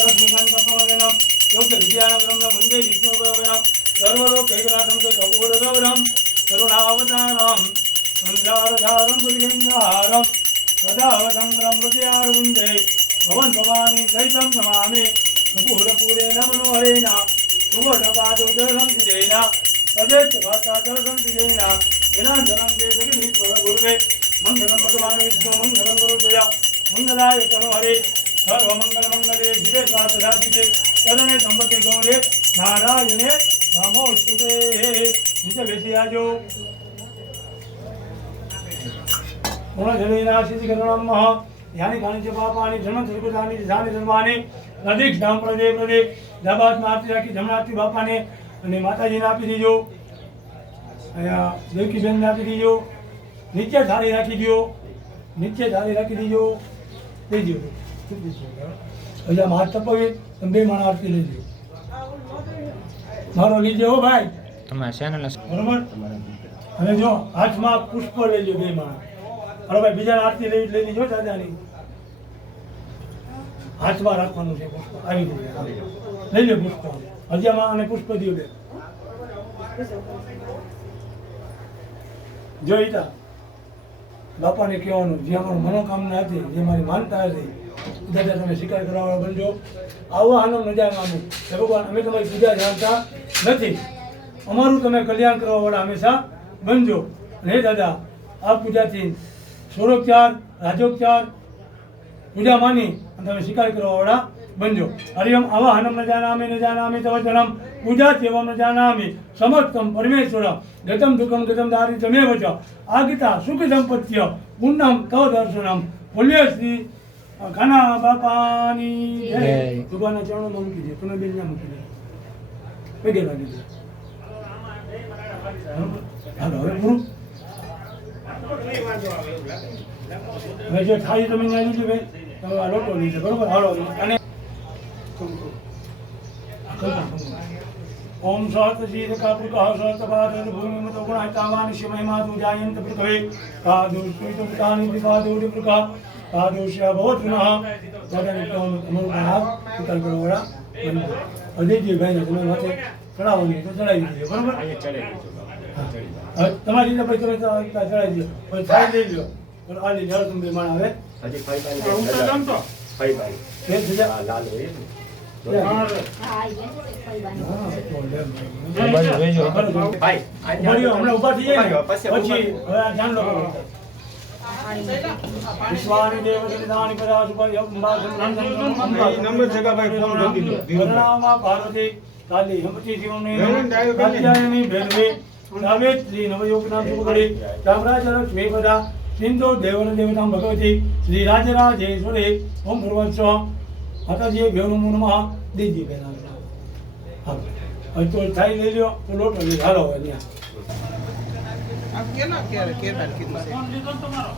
रश्मिकान्तकमलेन योगविद्यानगरं वन्दे विष्णुभवनं सर्वलोकैकनाथं कपूरगौरं करुणावतारं संसारधारं बुद्धिञ्जारं सदावसङ्ग्रं हृदयारविन्दे भवन् सहितं नमामि कपूरपूरेण मनोहरेण सुवर्णपादोदरसंसिदेन तदेत्यभाषाचरसंसिदेन विनाशनं गुरुवे मङ्गलं भगवान् विष्णु मङ्गलं गुरुजय मंगलाय तनोहरे सर्वमंगलमंगले शिवे स्वार्थसाधिके चरणे संपत्ति गौरे नारायणे नमोस्तुते नीचे बैठी आजो गुणजलीनाशिकरणम यानी खानी च पापानि जन्म त्रिकुटानि जानि सर्वानि अधिक धाम प्रदे प्रदे दाबात मारती राखी जमनाती बापाने અને માતાજીને આપી દીજો અહીંયા દેવકીબેનને આપી દીજો નીચે થાળી રાખી દો નીચે થાળી રાખી દીજો દેજો અહીંયા હાથ તપાવી તમે બે માણસ આરતી લેજો મારો લીજો હો ભાઈ તમારા ચેનલ બરોબર અને જો હાથમાં પુષ્પ લેજો બે માણસ અરે ભાઈ બીજાને આરતી લઈ લીજો દાદાની હાથમાં રાખવાનું છે પુષ્પ આવી ગયું લઈ લે પુષ્પ હજામાં અને પુષ્પ દીધું બે જોઈતા બાપાને કહેવાનું જે અમારું મનોકામના હતી જે મારી માનતા હતી દાદા તમે શિકાર કરવાવાળા બનજો આવો આનો નજાર માનું હે ભગવાન અમે તમારી પૂજા જાણતા નથી અમારું તમે કલ્યાણ કરવાવાળા હંમેશા બનજો અને હે દાદા આ પૂજાથી સોરોપચાર રાજોપચાર પૂજા માની અને તમે શિકાર કરવાવાળા बनजो हरिओम आवाहनम न जानामि तव जनम पूजा सेवम न जानामि समस्तम परमेश्वर गतम दुखम गतम दारिद्र्यमेव च आगिता सुख संपत्य पुण्यम तव दर्शनम पुण्य श्री खाना बापानी जय भगवान चरणों में मूकी दे तुम्हें बेलना मूकी दे पगे लागी दे हालो હવે પૂરું હવે જો થાળી તમે ના લીધી ભાઈ તમે આ લોટો લીધો બરોબર હાલો અને ओम सहस्र शीर का पुरकः सहस्र पादन भूमि मत गुणातावान शिवय माधु जायंत पृथ्वी कादुष्टुम तानि विपादोरि पुरकः कादुष्य भवतुनः तदनित्यम अमरनाथ पितल करोड़ा अदे जी भाई ने तुम्हें माथे चढ़ावनी तो चढ़ाई दीजिए बराबर चढ़ाई તમારી રીતે પછી તમે ચડાવી દો પછી થાળી લઈ લો પણ આ લઈ જાઓ તમે બેમાન આવે હજી ફાઈ ભાઈ લાલ હોય હમણાં ઉભા થઈ જાય પછી હવે ધ્યાન રાખો વિશ્વાની દેવદાની નંબર જગા ભાઈ ફોન કરી દીધો ગરણામાં ભારતે કાલી હમતી જીવને કાલિયાની ભેરવે સાવેત્રી નવયોગના સુગડે ચામરાજર મેવદા સિંધો દેવન દેવતામ ભગવતી શ્રી રાજરાજેશ્વરે ઓમ ભૂર્વસ્વ માતાજી ભેવનું નમઃ દીજી બેના હા હવે તો થાઈ લઈ લ્યો તો લોટો લઈ હાલો અહીંયા आप केना केना कितना ફોન લીધો તમારો